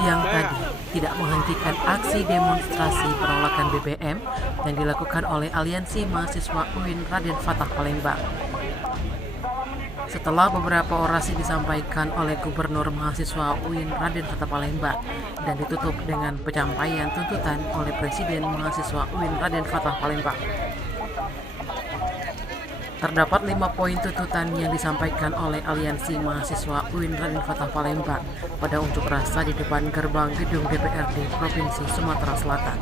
siang tadi tidak menghentikan aksi demonstrasi penolakan BBM yang dilakukan oleh Aliansi Mahasiswa UIN Raden Fatah Palembang. Setelah beberapa orasi disampaikan oleh Gubernur Mahasiswa UIN Raden Fatah Palembang dan ditutup dengan penyampaian tuntutan oleh Presiden Mahasiswa UIN Raden Fatah Palembang. Terdapat 5 poin tuntutan yang disampaikan oleh Aliansi Mahasiswa UIN Raden Fatah Palembang pada unjuk rasa di depan gerbang gedung DPRD Provinsi Sumatera Selatan.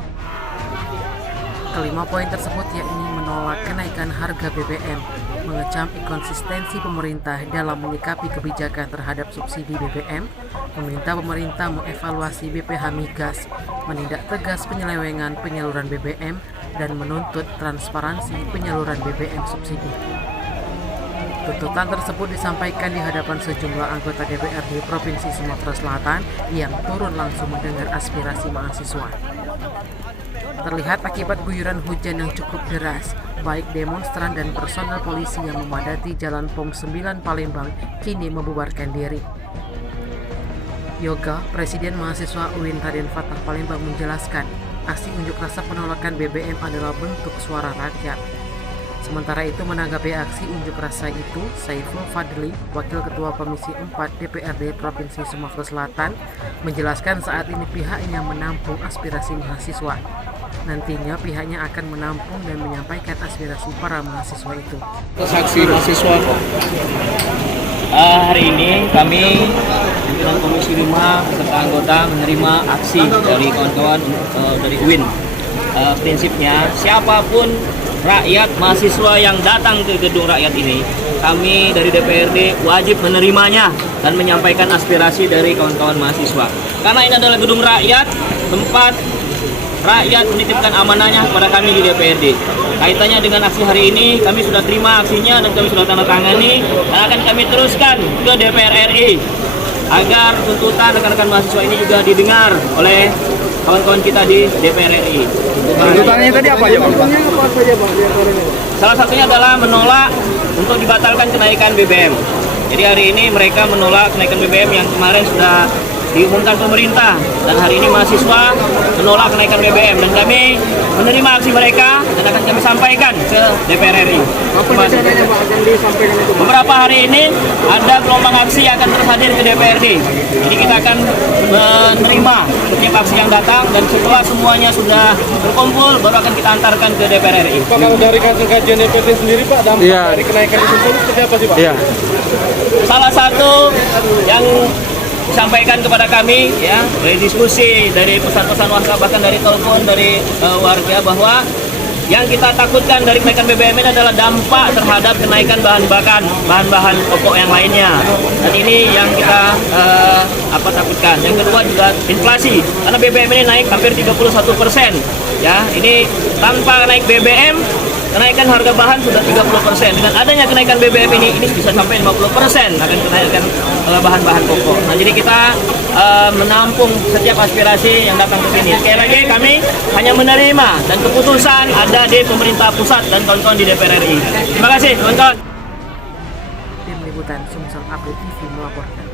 Kelima poin tersebut yakni menolak kenaikan harga BBM, mengecam inkonsistensi pemerintah dalam menyikapi kebijakan terhadap subsidi BBM, meminta pemerintah mengevaluasi BPH Migas, menindak tegas penyelewengan penyaluran BBM, dan menuntut transparansi penyaluran BBM subsidi. Tuntutan tersebut disampaikan di hadapan sejumlah anggota DPRD Provinsi Sumatera Selatan yang turun langsung mendengar aspirasi mahasiswa. Terlihat akibat guyuran hujan yang cukup deras, baik demonstran dan personel polisi yang memadati Jalan POM 9 Palembang kini membubarkan diri. Yoga, Presiden Mahasiswa UIN Raden Fatah Palembang menjelaskan, aksi unjuk rasa penolakan BBM adalah bentuk suara rakyat. Sementara itu menanggapi aksi unjuk rasa itu, Saiful Fadli, Wakil Ketua Komisi 4 DPRD Provinsi Sumatera Selatan, menjelaskan saat ini pihaknya menampung aspirasi mahasiswa. Nantinya pihaknya akan menampung dan menyampaikan aspirasi para mahasiswa itu. Saksi mahasiswa. Hari ini kami pimpinan Komisi 5 beserta anggota menerima aksi dari kawan-kawan dari UIN. Prinsipnya siapapun rakyat mahasiswa yang datang ke gedung rakyat ini, kami dari DPRD wajib menerimanya dan menyampaikan aspirasi dari kawan-kawan mahasiswa. Karena ini adalah gedung rakyat, tempat rakyat menitipkan amanahnya kepada kami di DPRD. Kaitannya dengan aksi hari ini, kami sudah terima aksinya dan kami sudah tanda tangani dan akan kami teruskan ke DPR RI agar tuntutan rekan-rekan mahasiswa ini juga didengar oleh kawan-kawan kita di DPR RI. Tuntutannya tadi apa aja, Bang? Salah satunya adalah menolak untuk dibatalkan kenaikan BBM. Jadi hari ini mereka menolak kenaikan BBM yang kemarin sudah diumumkan pemerintah, dan hari ini mahasiswa menolak kenaikan BBM dan kami menerima aksi mereka dan akan kami sampaikan ke DPR RI. Apa rencananya, Pak, akan disampaikan itu, Pak? Beberapa hari ini ada gelombang aksi yang akan terhadir ke DPRD. Jadi kita akan menerima setiap aksi yang datang dan setelah semuanya sudah berkumpul baru akan kita antarkan ke DPR RI. Pak, kalau dari kajian DPRD sendiri, Pak, dampak dari kenaikan itu seperti apa sih, Pak? Iya. Salah satu yang disampaikan kepada kami ya dari diskusi, dari pesan-pesan WhatsApp, bahkan dari telepon dari warga, bahwa yang kita takutkan dari kenaikan BBM ini adalah dampak terhadap kenaikan bahan-bahan pokok yang lainnya. Dan ini yang kita takutkan. Yang kedua juga inflasi, karena BBM ini naik hampir 31%. Ya, ini tanpa naik BBM, kenaikan harga bahan sudah 30%. Dengan adanya kenaikan BBM ini bisa sampai 50% akan kenaikan bahan-bahan pokok. Nah, jadi kita menampung setiap aspirasi yang datang ke sini. Sekali lagi kami hanya menerima dan keputusan ada di pemerintah pusat dan kawan-kawan di DPR RI. Terima kasih, kawan-kawan. Tim Liputan Sumsel Update TV melaporkan.